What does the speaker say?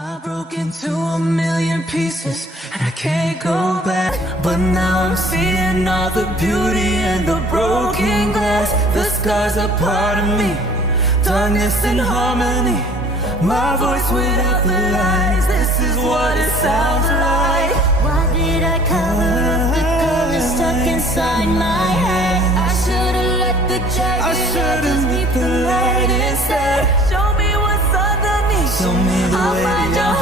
I broke into a million pieces and I can't go back. But now I'm seeing all the beauty in the broken glass. The scars are part of me, darkness and harmony. My voice without the lies, this is what it sounds like. Why did I cover up the color stuck inside my head? I should've let the I jagged should've edges meet the light instead. Show me what's underneath. Show me the I'll way find your